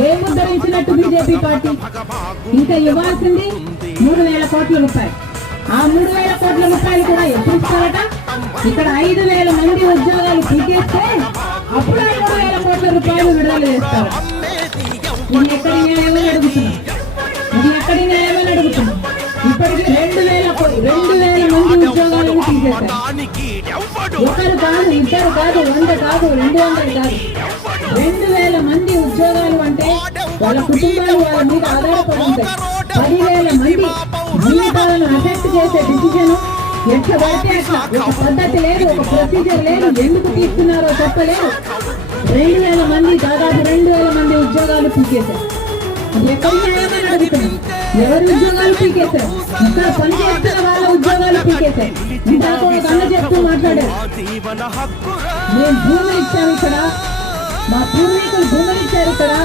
ఏం ఉద్ధరించినట్టు BJP party? ఇంకా ఇవ్వాల్సింది 3,000 కోట్ల రూపాయలు. ఆ 3,000 కోట్ల రూపాయలు కూడా ఎప్పుడు ఇస్తారట? ఇక్కడ 5,000 మంది ఉద్యోగాలు పీకేస్తే అప్పుడు 5,000 కోట్ల రూపాయలు విడుదల చేస్తారు. ఇది ఎక్కడి న్యాయమని అడుగుతున్నాం. ఇప్పటికీ 2,000 మంది ఉద్యోగాలను తీసేశారు. ఒకరు కాదు, ఇద్దరు కాదు, 100 కాదు, 200 కాదు, 2,000 మంది ఉద్యోగాలు అంటే వాళ్ళ కుటుంబాలు వాళ్ళ మీద ఆధారపడి ఉంటాయి. 10,000 మంది జీవితాలను అఫెక్ట్ చేసే డిసిజన్ ఎట్లా పడితే అట్లా, ఒక పద్ధతి లేదు, ఒక ప్రొసీజర్ లేదు, ఎందుకు తీస్తున్నారో చెప్పలేదు. 2,000 మంది, దాదాపు 2,000 మంది ఉద్యోగాలు పీకేశారు. ఎక్కడి న్యాయమని అడుగుతున్నాం. ఎవరి ఉద్యోగాలు పీకేశారు? ఇక్కడ పనిచేస్తున్న వాళ్ళ ఉద్యోగాలు పీకేశారు. ఇంతకు ఒక అన్న చెప్తూ మాట్లాడారు, మేము భూములు ఇచ్చాము ఇక్కడ, మా పూర్వీకులు భూములు ఇచ్చారు ఇక్కడ,